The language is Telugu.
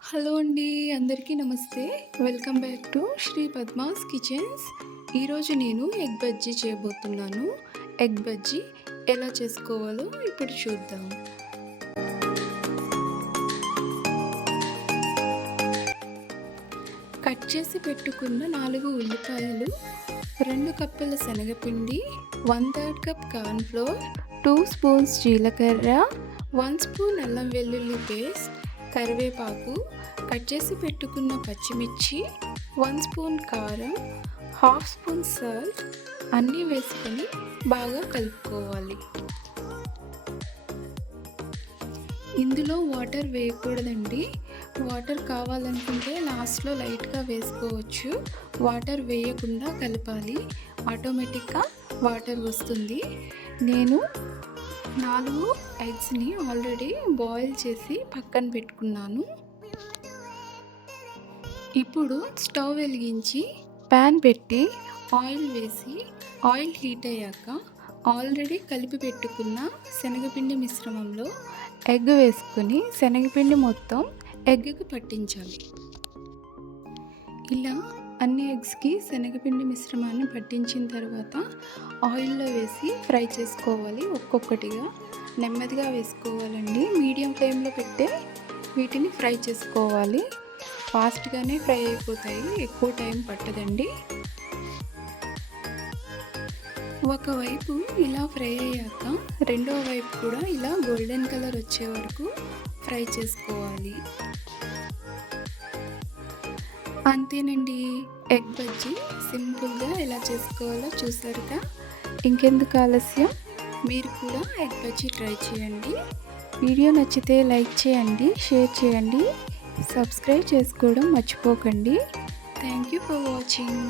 హలో అండి. అందరికీ నమస్తే. Welcome back to Sri Padma's kitchens. ఈరోజు నేను ఎగ్ బజ్జీ చేయబోతున్నాను. ఎగ్ బజ్జీ ఎలా చేసుకోవాలో ఇప్పుడు చూద్దాం. కట్ చేసి పెట్టుకున్న 4 ఉల్లిపాయలు, 2 కప్పుల శనగపిండి, 1/3 కప్ కార్న్ ఫ్లోర్, 2 స్పూన్స్ జీలకర్ర, 1 స్పూన్ అల్లం వెల్లుల్లి పేస్ట్, కరివేపాకు, కట్ చేసి పెట్టుకున్న పచ్చిమిర్చి, 1 స్పూన్ కారం, హాఫ్ స్పూన్ సాల్ట్ అన్నీ వేసుకొని బాగా కలుపుకోవాలి. ఇందులో వాటర్ వేయకూడదండి. వాటర్ కావాలనుకుంటే లాస్ట్లో లైట్గా వేసుకోవచ్చు. వాటర్ వేయకుండా కలపాలి. ఆటోమేటిక్గా వాటర్ వస్తుంది. నేను 4 ఎగ్స్ని ఆల్రెడీ బాయిల్ చేసి పక్కన పెట్టుకున్నాను. ఇప్పుడు స్టవ్ వెలిగించి ప్యాన్ పెట్టి ఆయిల్ వేసి, ఆయిల్ హీట్ అయ్యాక ఆల్రెడీ కలిపి పెట్టుకున్న శనగపిండి మిశ్రమంలో ఎగ్ వేసుకొని శనగపిండి మొత్తం ఎగ్కి పట్టించాలి. ఇలా అన్ని ఎగ్స్కి శనగపిండి మిశ్రమాన్ని పట్టించిన తర్వాత ఆయిల్లో వేసి ఫ్రై చేసుకోవాలి. ఒక్కొక్కటిగా నెమ్మదిగా వేసుకోవాలండి. మీడియం ఫ్లేమ్లో పెట్టే వీటిని ఫ్రై చేసుకోవాలి. ఫాస్ట్గానే ఫ్రై అయిపోతాయి, ఎక్కువ టైం పట్టదండి. ఒకవైపు ఇలా ఫ్రై అయ్యాక రెండో వైపు కూడా ఇలా గోల్డెన్ కలర్ వచ్చే వరకు ఫ్రై చేసుకోవాలి. అంతేనండి, ఎగ్ బజ్జీ సింపుల్గా ఎలా చేసుకోవాలో చూసారుగా. ఇంకెందుకు ఆలస్యం, మీరు కూడా ఎగ్ బజ్జీ ట్రై చేయండి. వీడియో నచ్చితే లైక్ చేయండి, షేర్ చేయండి, సబ్స్క్రైబ్ చేసుకోవడం మర్చిపోకండి. Thank you for watching.